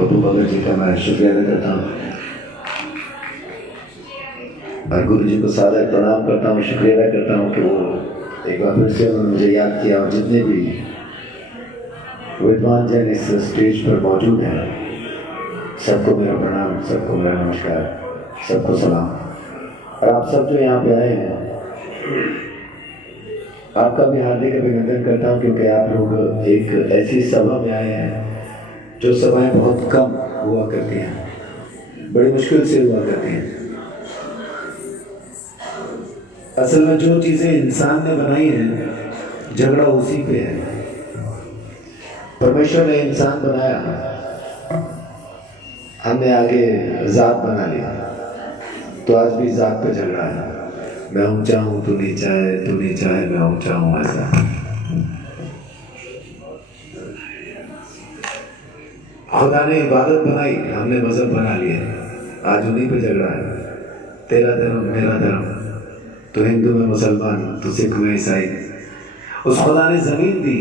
पप्पू भगत जी का मैं शुक्रिया अदा करता हूँ और गुरु जी को सादर प्रणाम करता हूँ, शुक्रिया अदा करता हूँ कि वो एक बार फिर से उन्होंने मुझे याद किया। और जितने भी विद्वान जन इस स्टेज पर मौजूद हैं, सबको मेरा प्रणाम, सबको मेरा नमस्कार, सबको सलाम। और आप सब जो यहाँ पे आए हैं, आपका भी हार्दिक अभिनंदन करता हूँ, क्योंकि आप लोग एक ऐसी सभा में आए हैं जो सभाएं बहुत कम हुआ करती हैं, बड़ी मुश्किल से हुआ करती हैं। असल में जो चीज़ें इंसान ने बनाई हैं, झगड़ा उसी पे है। परमेश्वर ने इंसान बनाया, हमने आगे जात बना लिया, तो आज भी जात पे झगड़ा है। मैं ऊंचा हूँ तू नीचा है, तू नीचा है मैं ऊंचा हूँ, ऐसा। खुदा ने इबादत बनाई, हमने मजहब बना लिया, आज उन्हीं पे झगड़ा है। तेरा धर्म मेरा धर्म, तो हिंदू में मुसलमान, तो सिख में ईसाई। उस खुदा ने जमीन दी,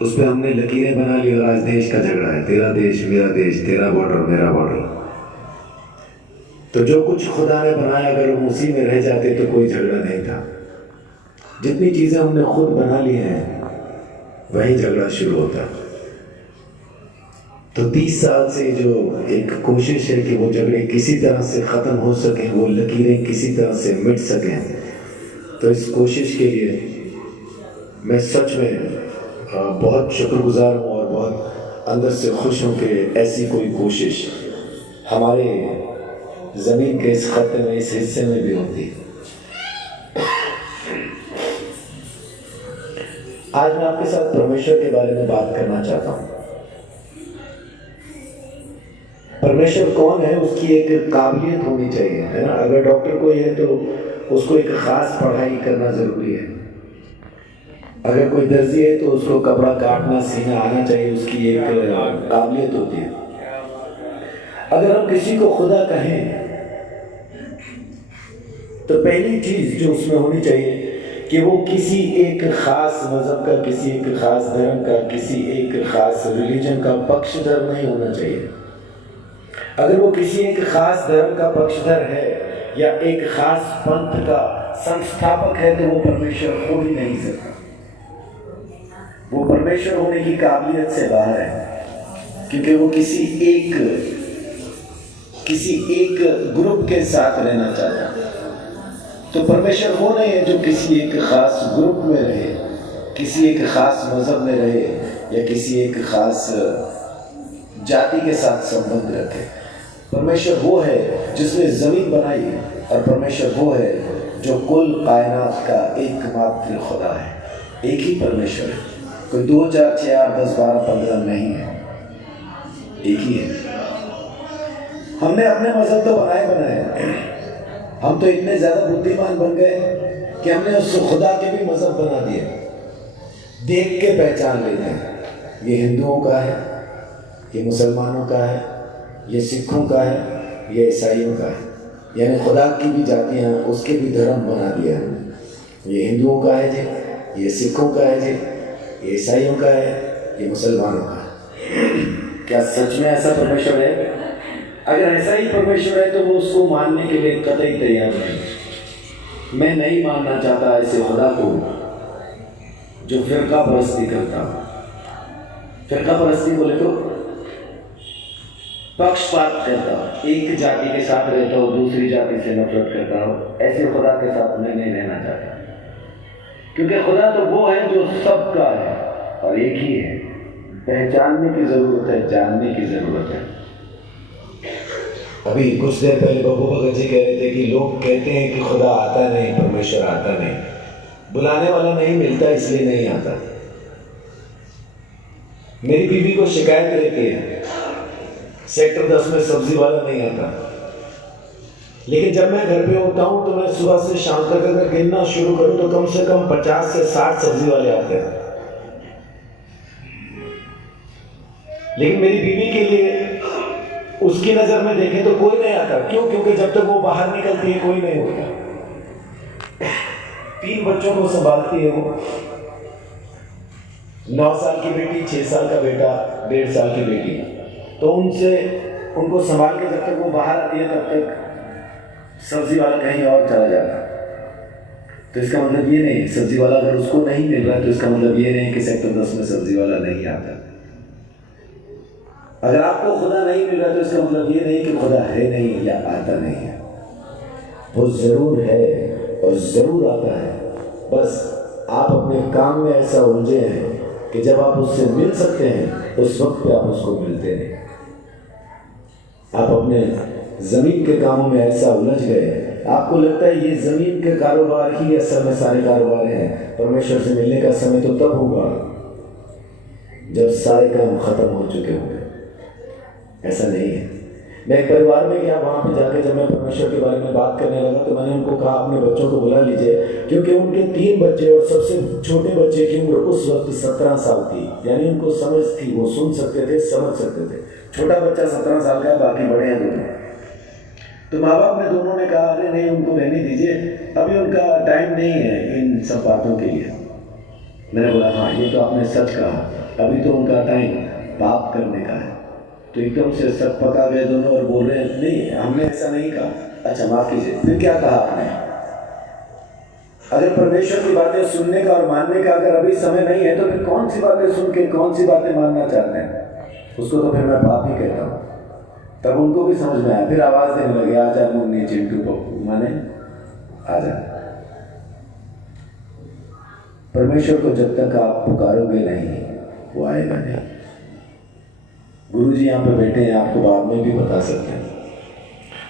उस पर हमने लकीरें बना ली और आज देश का झगड़ा है। तेरा देश मेरा देश, तेरा बॉर्डर मेरा बॉर्डर। तो जो कुछ खुदा ने बनाया, अगर हम उसी में रह जाते तो कोई झगड़ा नहीं था। जितनी चीजें हमने खुद बना ली हैं, वही झगड़ा शुरू होता। तो 30 साल से जो एक कोशिश है कि वो झगड़े किसी तरह से खत्म हो सके, वो लकीरें किसी तरह से मिट सकें, तो इस कोशिश के लिए मैं सच में बहुत शुक्रगुजार हूँ और बहुत अंदर से खुश हूँ कि ऐसी कोई कोशिश हमारे ज़मीन के इस खत्ते में, इस हिस्से में भी होती है। आज मैं आपके साथ परमेश्वर के बारे में बात करना चाहता हूँ। परमेश्वर कौन है, उसकी एक काबिलियत होनी चाहिए, है ना। अगर डॉक्टर कोई है तो उसको एक खास पढ़ाई करना जरूरी है। अगर कोई दर्जी है तो उसको कपड़ा काटना सीना आना चाहिए, उसकी एक काबिलियत होती है। अगर हम किसी को खुदा कहें तो पहली चीज जो उसमें होनी चाहिए कि वो किसी एक खास मजहब का, किसी एक खास धर्म का, किसी एक खास रिलीजन का पक्षधर नहीं होना चाहिए। अगर वो किसी एक खास धर्म का पक्षधर है या एक खास पंथ का संस्थापक है, तो वो परमेश्वर हो ही नहीं सकता। वो परमेश्वर होने की काबिलियत से बाहर है, क्योंकि वो किसी एक ग्रुप के साथ रहना चाहता है। तो परमेश्वर वो नहीं है जो किसी एक खास ग्रुप में रहे, किसी एक खास मजहब में रहे या किसी एक खास जाति के साथ संबंध रखे। परमेश्वर वो है जिसने जमीन बनाई, और परमेश्वर वो है जो कुल कायनात का एकमात्र खुदा है। एक ही परमेश्वर है, कोई 2 4 6 8 10 12 15 नहीं है, एक ही है। हमने अपने मजहब तो बनाए, हम तो इतने ज्यादा बुद्धिमान बन गए कि हमने उस खुदा के भी मजहब बना दिए। देख के पहचान लेते हैं, ये हिंदुओं का है, ये मुसलमानों का है, ये सिखों का है, ये ईसाइयों का है। यानी खुदा की भी जातियाँ, उसके भी धर्म बना दिया है। ये हिंदुओं का है जी, ये सिखों का है जी, ये ईसाइयों का है, ये मुसलमानों का है। क्या सच में ऐसा परमेश्वर है? अगर ऐसा ही परमेश्वर है तो वो उसको मानने के लिए कतई तैयार नहीं। मैं नहीं मानना चाहता ऐसे खुदा को जो फिरका परस्ती करता हो। फिरका परस्ती बोले तो पक्षपात करता हो, एक जाति के साथ रहता हो, दूसरी जाति से नफरत करता हो। ऐसे खुदा के साथ मैं नहीं रहना चाहता, क्योंकि खुदा तो वो है जो सबका है और एक ही है। पहचानने की जरूरत है, जानने की जरूरत है। अभी कुछ देर पहले पप्पू भगत जी कह रहे थे कि लोग कहते हैं कि खुदा आता नहीं, परमेश्वर आता नहीं, बुलाने वाला नहीं मिलता इसलिए नहीं आता। मेरी बीवी को शिकायत रहती है, सेक्टर 10 में सब्जी वाला नहीं आता। लेकिन जब मैं घर पे होता हूं तो मैं सुबह से शाम तक अगर गिनना शुरू करूं तो कम से कम 50 से 60 सब्जी वाले आते हैं। लेकिन मेरी बीवी के लिए, उसकी नजर में देखें तो कोई नहीं आता। क्यों? क्योंकि जब तक वो बाहर निकलती है कोई नहीं होता। 3 बच्चों को संभालती है वो, 9 साल की बेटी, 6 साल का बेटा, 1.5 साल की बेटी। तो उनको संभाल के जब तक वो बाहर आती है तब तक सब्जी वाला कहीं और चला जाता है। तो इसका मतलब ये नहीं, सब्जी वाला अगर उसको नहीं मिल रहा तो इसका मतलब ये नहीं कि सेक्टर 10 में सब्जी वाला नहीं आता। अगर आपको खुदा नहीं मिल रहा तो इसका मतलब ये नहीं कि खुदा है नहीं या आता नहीं है। वो जरूर है और जरूर आता है, बस आप अपने काम में ऐसा उलझे हैं कि जब आप उससे मिल सकते हैं उस वक्त पे आप उसको मिलते नहीं। आप अपने जमीन के कामों में ऐसा उलझ गए, आपको लगता है ये जमीन के कारोबार ही असल में सारे कारोबार हैं। परमेश्वर से मिलने का समय तो तब होगा जब सारे काम खत्म हो चुके होंगे। ऐसा नहीं है। मैं एक परिवार में गया, वहाँ पे जाके जब मैं परमेश्वर के बारे में बात करने लगा तो मैंने उनको कहा अपने बच्चों को बुला लीजिए, क्योंकि उनके 3 बच्चे और सबसे छोटे बच्चे की उम्र उस वक्त 17 साल थी। यानी उनको समझ थी, वो सुन सकते थे, समझ सकते थे। छोटा बच्चा 17 साल का है, बाकी बड़े हैं दोनों। तो माँ बाप ने दोनों ने कहा अरे नहीं, उनको रहने दीजिए, अभी उनका टाइम नहीं है इन सब बातों के लिए। मैंने बोला हाँ ये तो आपने सच कहा, अभी तो उनका टाइम पाप करने का है। तो एकदम से सक पका गए दोनों और बोल रहे हैं नहीं हमने ऐसा नहीं कहा। अच्छा माफ कीजिए, फिर क्या कहा आपने? अगर परमेश्वर की बातें सुनने का और मानने का अगर अभी समय नहीं है तो फिर कौन सी बातें सुन के कौन सी बातें मानना चाहते हैं? उसको तो फिर मैं पाप ही कहता हूँ। तब उनको भी समझ में आया, फिर आवाज देने लगे आजा मुन्नी चिंटू पप्पू, माने आजा। परमेश्वर को जब तक आप पुकारोगे नहीं वो आएगा नहीं। गुरुजी यहाँ पे बैठे हैं, आपको बाद में भी बता सकते हैं,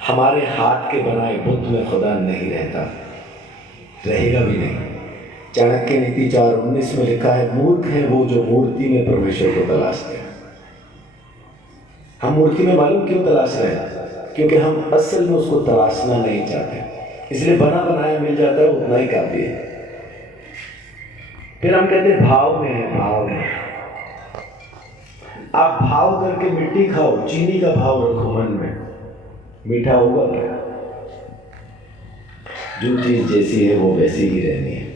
हमारे हाथ के बनाए बुद्ध में खुदा नहीं रहता, रहेगा भी नहीं। चाणक्य नीति 4:19 में लिखा है मूर्ख है वो जो मूर्ति में परमेश्वर को तलाशते हैं। हम मूर्ति में मालूम क्यों तलाश रहे हैं? क्योंकि हम असल में उसको तलाशना नहीं चाहते, इसलिए बना बनाया मिल जाता है, उतना ही काफी है। फिर हम कहते हैं भाव में है, भाव में। आप भाव करके मिट्टी खाओ, चीनी का भाव रखो मन में, मीठा होगा क्या? जो चीज जैसी है वो वैसी ही रहनी है।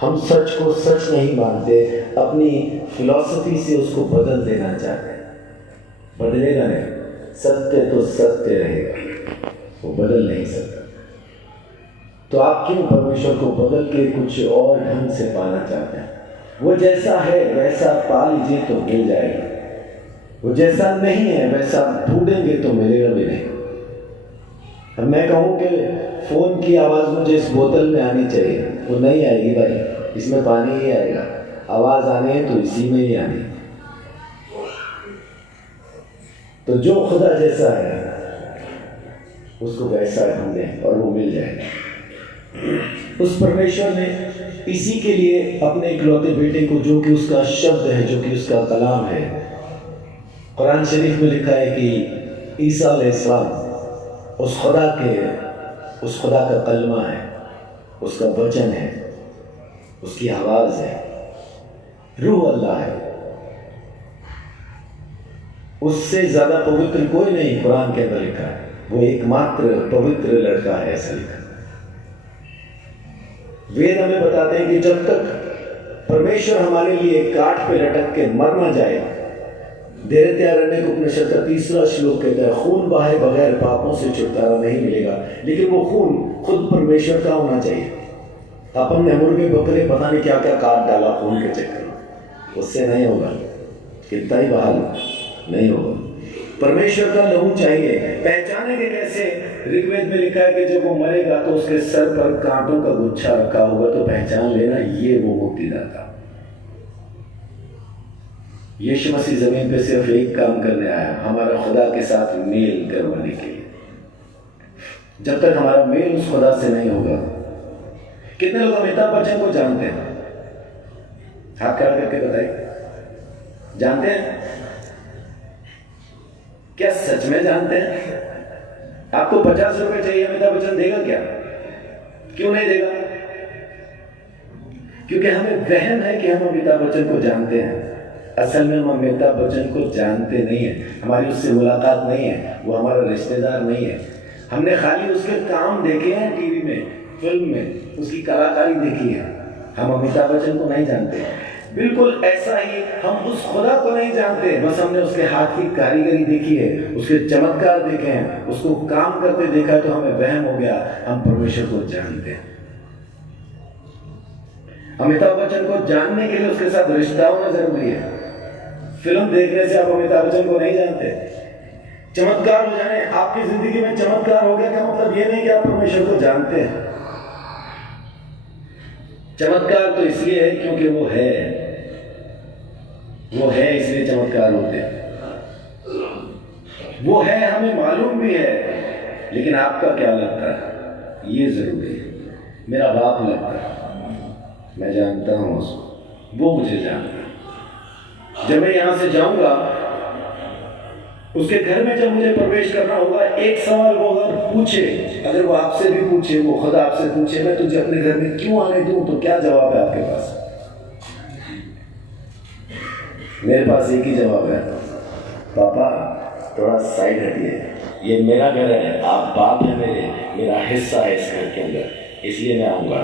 हम सच को सच नहीं मानते, अपनी फिलॉसफी से उसको बदल देना चाहते हैं। बदलेगा नहीं, सत्य तो सत्य रहेगा, वो बदल नहीं सकता। तो आप क्यों परमेश्वर को बदल के कुछ और ढंग से पाना चाहते हैं? वो जैसा है वैसा पा लीजिए तो मिल जाएगा, वो जैसा नहीं है वैसा ढूंढेंगे तो मिलेगा भी नहीं। अब मैं कहूँ कि फोन की आवाज़ मुझे इस बोतल में आनी चाहिए, वो नहीं आएगी भाई, इसमें पानी ही आएगा। आवाज़ आनी है तो इसी में ही आनी है। तो जो खुदा जैसा है उसको वैसा ढूंढें और वो मिल जाएगा। उस परमेश्वर ने इसी के लिए अपने इकलौते बेटे को, जो कि उसका शब्द है, जो कि उसका कलाम है, कुरान शरीफ में लिखा है कि ईसा अलैहिस्सलाम उस खुदा का कलमा है, उसका वचन है, उसकी आवाज़ है, रूह अल्लाह है। उससे ज़्यादा पवित्र कोई नहीं कुरान के अंदर लिखा है, वो एकमात्र पवित्र लड़का है, ऐसा लिखा। वेद हमें बताते हैं कि जब तक परमेश्वर हमारे लिए काट पे लटक के मर ना जाए, धैर्यरण्यक उपनिषद का 3रा श्लोक कहता है खून बहाए बगैर पापों से छुटकारा नहीं मिलेगा। लेकिन वो खून खुद परमेश्वर का होना चाहिए। अपन ने मुर्गे बकरे पता नहीं क्या क्या काट डाला खून के चक्कर में, उससे नहीं होगा, कितना ही बहाल नहीं होगा। परमेश्वर का लहू चाहिए। पहचानेंगे कैसे? ऋग्वेद में लिखा है कि जब वो मरेगा तो उसके सर पर कांटों का गुच्छा रखा होगा, तो पहचान लेना ये वो मुक्तिदाता। यीशु मसीह जमीन पे सिर्फ एक काम करने आया, हमारा खुदा के साथ मेल करवाने के लिए। जब तक हमारा मेल उस खुदा से नहीं होगा। कितने लोग अमिताभ बच्चन को जानते हैं? हाथ खड़ा करके बताइए, जानते हैं? क्या सच में जानते हैं? आपको 50 रुपए चाहिए, अमिताभ बच्चन देगा क्या? क्यों नहीं देगा? क्योंकि हमें वहम है कि हम अमिताभ बच्चन को जानते हैं। असल में हम अमिताभ बच्चन को जानते नहीं है, हमारी उससे मुलाकात नहीं है, वो हमारा रिश्तेदार नहीं है। हमने खाली उसके काम देखे हैं टीवी में, फिल्म में, उसकी कलाकारी देखी है। हम अमिताभ बच्चन को नहीं जानते। बिल्कुल ऐसा ही हम उस खुदा को नहीं जानते, बस हमने उसके हाथ की कारीगरी देखी है, उसके चमत्कार देखे हैं, उसको काम करते देखा तो हमें वहम हो गया हम परमेश्वर को जानते हैं। अमिताभ बच्चन को जानने के लिए उसके साथ रिश्ता होना जरूरी है। फिल्म देखने से आप अमिताभ बच्चन को नहीं जानते। चमत्कार हो जाने, आपकी जिंदगी में चमत्कार हो गया, क्या मतलब ये नहीं कि आप परमेश्वर को जानते हैं। चमत्कार तो इसलिए है क्योंकि वो है इसलिए चमत्कार होते हैं। वो है, हमें मालूम भी है, लेकिन आपका क्या लगता है ये जरूरी है। मेरा बाप लगता है, मैं जानता हूं उसको, वो मुझे जानता है। जब मैं यहां से जाऊंगा, उसके घर में जब मुझे प्रवेश करना होगा, एक सवाल वो अगर पूछे, अगर वो आपसे भी पूछे, वो खुदा आपसे पूछे मैं तुझे अपने घर में क्यों आने दूं, तो क्या जवाब है आपके पास? मेरे पास एक ही जवाब है, पापा थोड़ा साइड हटिए, ये मेरा घर है, आप बाप है मेरा हिस्सा है इस घर के अंदर, इसलिए मैं आऊंगा।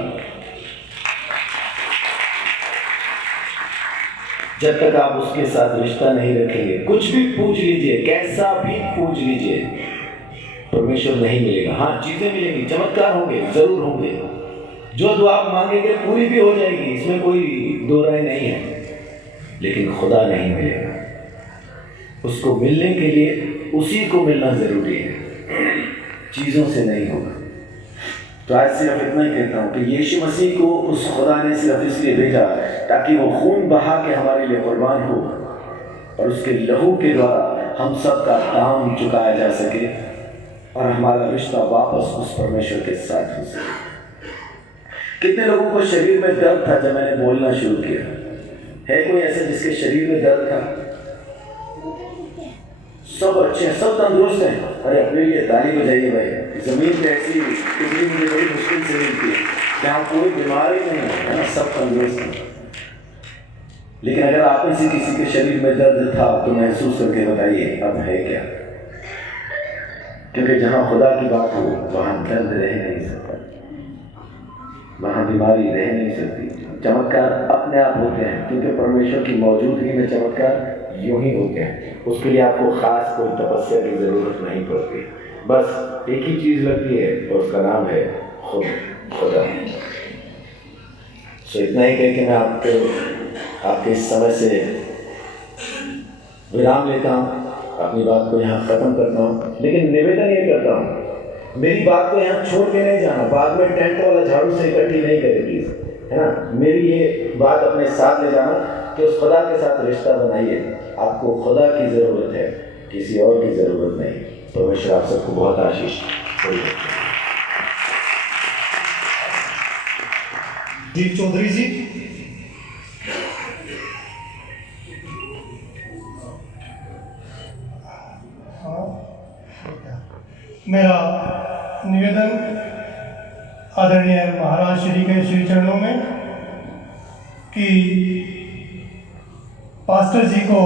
जब तक आप उसके साथ रिश्ता नहीं रखेंगे, कुछ भी पूछ लीजिए, कैसा भी पूछ लीजिए, परमेश्वर नहीं मिलेगा। हाँ, चीजें मिलेंगी, चमत्कार होंगे, जरूर होंगे, जो दुआ आप मांगेंगे पूरी भी हो जाएगी, इसमें कोई दो राय नहीं है, लेकिन खुदा नहीं मिलेगा। उसको मिलने के लिए उसी को मिलना जरूरी है, चीजों से नहीं होगा। तो आज सिर्फ इतना ही कहता हूँ कि यीशु मसीह को उस खुदा ने सिर्फ इसलिए भेजा ताकि वो खून बहा के हमारे लिए कुर्बान हो और उसके लहू के द्वारा हम सब का दाम चुकाया जा सके और हमारा रिश्ता वापस उस परमेश्वर के साथ हो सके। कितने लोगों को शरीर में दर्द था जब मैंने बोलना शुरू किया? है कोई ऐसा जिसके शरीर में दर्द था? सब अच्छे हैं, सब तंदुरुस्त हैं। अरे अपने लिए ताली बजाइए भाई। जमीन पे ऐसी टिकली मुझे बड़ी मुश्किल से मिलती है, यहाँ कोई बीमारी नहीं है ना, सब तंदुरुस्त हैं। लेकिन अगर आप में से किसी के शरीर में दर्द था तो महसूस करके बताइए अब है क्या? क्योंकि जहाँ खुदा की बात हो वहाँ दर्द रह नहीं सकता, वहाँ बीमारी रह नहीं सकती। चमत्कार अपने आप होते हैं क्योंकि परमेश्वर की मौजूदगी में चमत्कार यूं ही होते हैं। उसके लिए आपको खास कोई तपस्या की जरूरत नहीं पड़ती, बस एक ही चीज लगती है और उसका नाम है खुदा। सो इतना ही कह के मैं आपके इस समय से विराम लेता हूँ, अपनी बात को यहाँ खत्म करता हूँ। लेकिन निवेदन ये करता हूँ, मेरी बात को यहाँ छोड़ के नहीं जाना, बाद में टेंट वाला झाड़ू से इकट्ठी नहीं करे प्लीज, है ना। मेरी ये बात अपने साथ ले जाना कि उस खुदा के साथ रिश्ता बनाइए। आपको खुदा की जरूरत है, किसी और की जरूरत नहीं। परमेश्वर आप सबको बहुत आशीष दे। दीप चौधरी जी, मेरा निवेदन आदरणीय महाराज श्री के श्री चरणों में कि पास्टर जी को